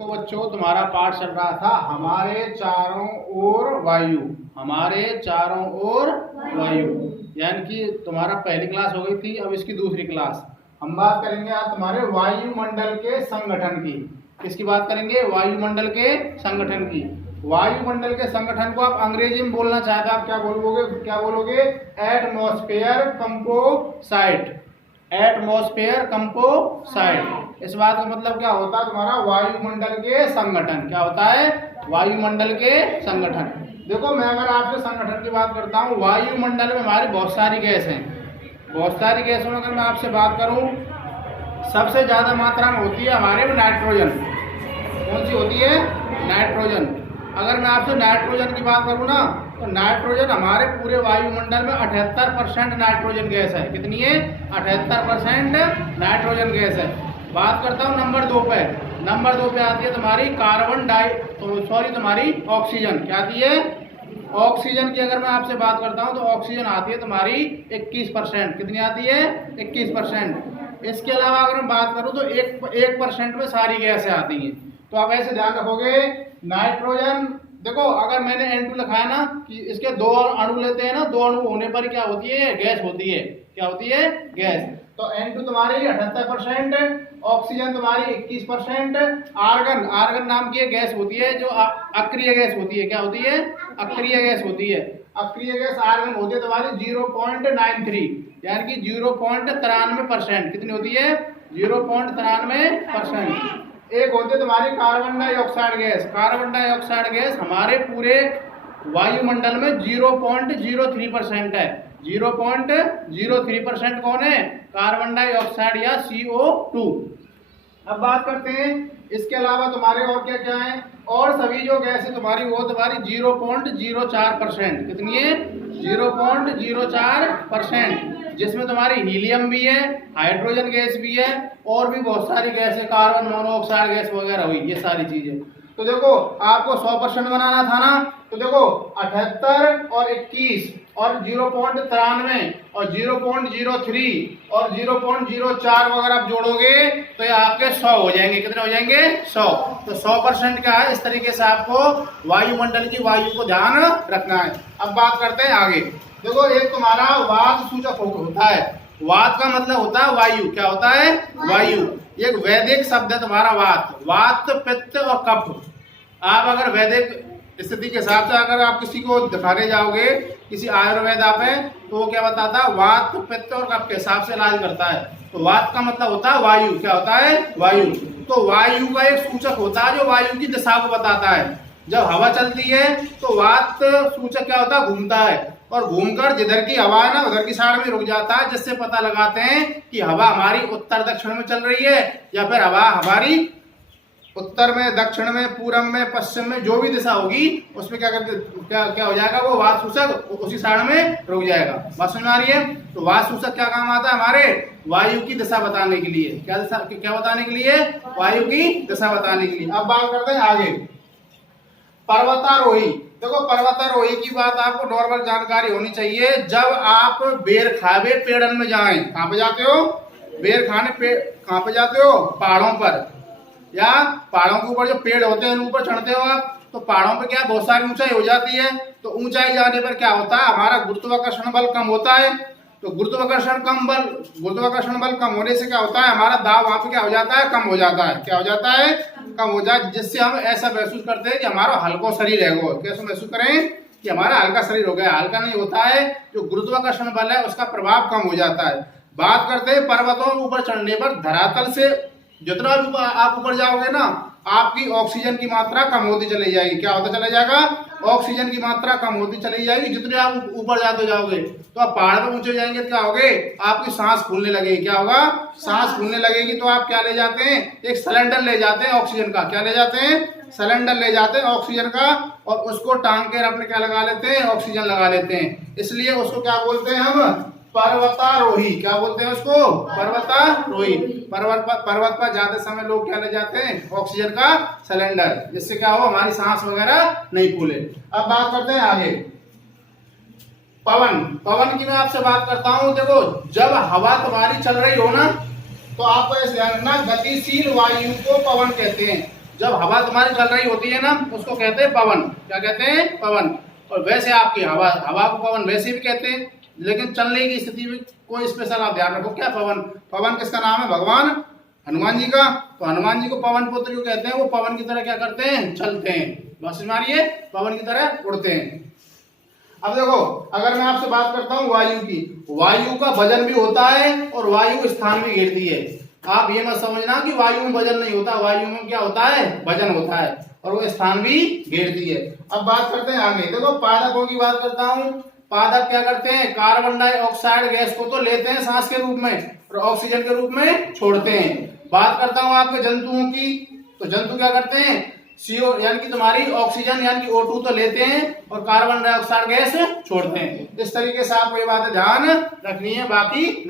तो बच्चों तुम्हारा पाठ चल रहा था हमारे चारों ओर वायु। हमारे चारों ओर वायु यानी कि तुम्हारा पहली क्लास हो गई थी, अब इसकी दूसरी क्लास। हम बात करेंगे आज तुम्हारे वायुमंडल के संगठन की। किसकी बात करेंगे? वायुमंडल के संगठन की। वायुमंडल के संगठन को आप अंग्रेजी में बोलना चाहते हैं, आप क्या बोलोगे? Atmosphere composite. Atmosphere composite. इस बात का मतलब क्या होता है? तुम्हारा वायुमंडल के संगठन। क्या होता है? वायुमंडल के संगठन। देखो, मैं अगर आपसे संगठन की बात करता हूँ, वायुमंडल में हमारी बहुत सारी गैस हैं। बहुत सारी गैसों में अगर मैं आपसे बात करूँ, सबसे ज्यादा मात्रा में होती है हमारे में नाइट्रोजन। कौन सी होती है? नाइट्रोजन। अगर मैं आपसे नाइट्रोजन की बात करूँ ना, तो नाइट्रोजन हमारे पूरे वायुमंडल में 78% नाइट्रोजन गैस है। कितनी है? 78% नाइट्रोजन गैस है। बात करता हूँ नंबर 2 पे। नंबर 2 पे आती है तुम्हारी तुम्हारी ऑक्सीजन। क्या आती है? ऑक्सीजन की अगर मैं आपसे बात करता हूँ तो ऑक्सीजन आती है तुम्हारी 21%। कितनी आती है? 21%। इसके अलावा अगर मैं बात करूँ तो 1% में सारी गैसें आती हैं। तो आप ऐसे ध्यान रखोगे, नाइट्रोजन। देखो, अगर मैंने N2 लिखा है ना, कि इसके 2 अणु लेते हैं ना, 2 अणु होने पर क्या होती है? गैस होती है। क्या होती है? गैस। तो N2 तुम्हारी 78%, ऑक्सीजन तुम्हारी 21%। आर्गन नाम की गैस होती है जो अक्रिय गैस होती है। क्या होती है? अक्रिय गैस होती है। अक्रिय गैस आर्गन होती है तुम्हारी 0.93 यानी कि 0.93%। कितनी होती है? 0.93%। एक होती है तुम्हारी carbon dioxide gas. Carbon dioxide gas हमारे पूरे वायुमंडल में 0.03% है। 0.03% कौन है? कार्बन डाइऑक्साइड या CO2। अब बात करते हैं इसके अलावा तुम्हारे और क्या क्या है। और सभी जो गैस है तुम्हारी, वो तुम्हारी 0.04%। कितनी है? 0.04%। जिसमें तुम्हारी हीलियम भी है, हाइड्रोजन गैस भी है, और भी बहुत सारी गैस है, कार्बन मोनोऑक्साइड गैस वगैरह हुई, ये सारी चीजें। तो देखो, आपको 100% बनाना था ना, तो देखो 78 और 21 और 0.93 और 0.03 और 0.04 वगैरह आप जोड़ोगे तो ये आपके 100 हो जाएंगे। कितने हो जाएंगे? 100। तो 100% क्या है? इस तरीके से आपको वायुमंडल की वायु को ध्यान रखना है। अब बात करते हैं आगे। देखो, एक तुम्हारा वात सूचक होता है। वात का मतलब होता है वायु। क्या होता है? वायु। एक वैदिक शब्द है तुम्हारा वात। वात, पित्त और कफ। आप अगर वैदिक स्थिति के हिसाब से अगर आप किसी को दिखाने जाओगे, किसी आयुर्वेद आप है, तो वो क्या बताता है? वात, पित्त और कफ के हिसाब से इलाज करता है। तो वात का मतलब होता है वायु। क्या होता है? वायु। तो वायु का एक सूचक होता है जो वायु की दिशा को बताता है। जब हवा चलती है तो वात सूचक क्या होता है? घूमता है, और घूमकर जिधर की हवा है ना, उधर की साइड में रुक जाता है, जिससे पता लगाते हैं कि हवा हमारी उत्तर दक्षिण में चल रही है, या फिर हवा हमारी उत्तर में, दक्षिण में, पूरब में, पश्चिम में, जो भी दिशा होगी उसमें क्या हो जाएगा? वो वात सूचक उसी साइड में रुक जाएगा। बात समझ में आ रही है? तो वात सूचक क्या काम आता है? हमारे वायु की दिशा बताने के लिए। क्या बताने के लिए? वायु की दिशा बताने के लिए। अब बात करते हैं आगे, पर्वतारोही। देखो, पर्वतारोही की बात आपको नॉर्मल जानकारी होनी चाहिए। जब आप बेर खावे पेड़न में जाएं, कहाँ पे जाते हो? बेर खाने कहाँ पे जाते हो? पहाड़ों पर, या पहाड़ों के ऊपर जो पेड़ होते हैं उन ऊपर चढ़ते हो आप, तो पहाड़ों पे क्या बहुत सारी ऊंचाई हो जाती है। तो ऊंचाई जाने पर क्या होता है? हमारा गुरुत्वाकर्षण बल कम होता है। तो गुरुत्वाकर्षण बल कम होने से क्या होता है? हमारा दाब वहां पे क्या हो जाता है? कम हो जाता है। क्या हो जाता है? कम हो जाए, जिससे हम ऐसा महसूस करते हैं कि हमारा हल्का शरीर है। वो कैसे महसूस करें कि हमारा हल्का शरीर हो गया? हल्का नहीं होता है, जो गुरुत्वाकर्षण बल है उसका प्रभाव कम हो जाता है। बात करते हैं पर्वतों के ऊपर चढ़ने पर, धरातल से जितना आप ऊपर जाओगे ना, आपकी ऑक्सीजन की मात्रा कम होती चली जाएगी। क्या होता चला जाएगा? ऑक्सीजन की मात्रा कम होती चली जाएगी। जितने आप ऊपर जाते जाओगे, तो आप पहाड़ पर ऊंचे जाएंगे तो क्या होगे? आपकी सांस फूलने लगेगी। क्या होगा? सांस फूलने लगेगी। तो आप क्या ले जाते हैं? एक सिलेंडर ले जाते हैं ऑक्सीजन का। क्या ले जाते हैं? सिलेंडर ले जाते हैं ऑक्सीजन का, और उसको टांग के अपने क्या लगा लेते हैं? ऑक्सीजन लगा लेते हैं। इसलिए उसको क्या बोलते हैं हम? पर्वतारोही। क्या बोलते हैं उसको? पर्वतारोही। पर्वत पर जाते समय लोग क्या ले जाते हैं? ऑक्सीजन का सिलेंडर, जिससे क्या हो? हमारी सांस वगैरह नहीं फूले। अब बात करते हैं आगे, पवन की मैं आपसे बात करता हूं। देखो, जब हवा तुम्हारी चल रही हो ना, तो आपको ऐसे ध्यान रखना, गतिशील वायु को पवन कहते हैं। जब हवा तुम्हारी चल रही होती है ना उसको कहते हैं पवन। क्या कहते हैं? पवन। और वैसे आपकी हवा, हवा को पवन वैसे भी कहते हैं, लेकिन चलने की स्थिति में कोई स्पेशल आप ध्यान रखो। क्या पवन? पवन किसका नाम है? भगवान हनुमान जी का। तो हनुमान जी को पवन पुत्र क्यों कहते हैं? वो पवन की तरह क्या करते हैं? चलते हैं। बस मारिए, पवन की तरह उड़ते हैं। अब देखो, अगर मैं आपसे बात करता हूँ वायु की, वायु का वजन भी होता है और वायु स्थान भी घेरती है। आप ये मत समझना कि वायु में वजन नहीं होता, वायु में क्या होता है? वजन होता है, और वो स्थान भी घेरती है। अब बात करते हैं आगे। देखो पादपों की बात करता हूँ। पादप क्या करते हैं? कार्बन डाइऑक्साइड गैस को तो लेते हैं सांस के रूप में और ऑक्सीजन के रूप में छोड़ते हैं। बात करता हूँ आपके जंतुओं की, तो जंतु क्या करते हैं? CO यानी कि तुम्हारी ऑक्सीजन यानी कि O2 तो लेते हैं और कार्बन डाइऑक्साइड गैस छोड़ते हैं। इस तरीके से आपको ये बातें ध्यान रखनी है। बाकी